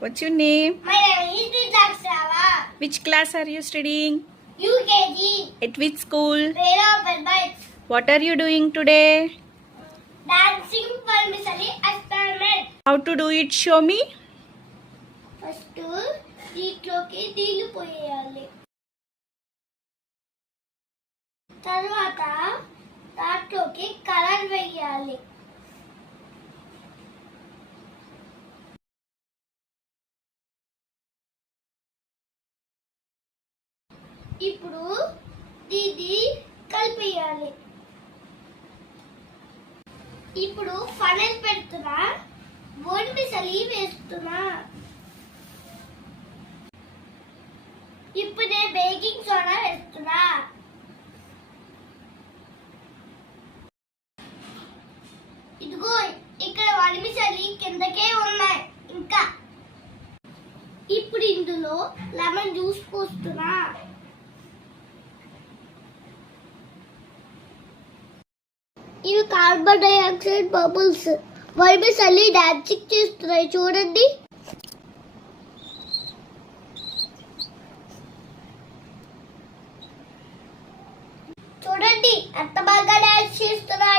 What's your name? My name is Dakshrava. Which class are you studying? UKG. At which school? Open Bites. What are you doing today? Dancing permissibly experiment. How to do it? Show me. First, దీంట్లోకి నీళ్లు పోయాలి. తర్వాత దాంట్లోకి colour వేయాలి. ఇప్పుడు దీన్ని కలిపేయాలి. ఇప్పుడు funnel పెడుతున్నా, బోర్మిసలి వేస్తున్నా. ఇప్పుడు నేను బేకింగ్ సోడా వేస్తున్నా. ఇదిగో ఇక్కడ వడిమిసలి కిందకే ఉన్నాయి. ఇంకా ఇప్పుడు ఇందులో లెమన్ జ్యూస్ పోస్తున్నా. ఇవి కార్బన్ డైఆక్సైడ్ బబుల్స్. వడిమిసలి డాన్సింగ్ చేస్తున్నాయి చూడండి. చూడండి ఎంత బాగా డాన్స్ చేస్తున్నాయి.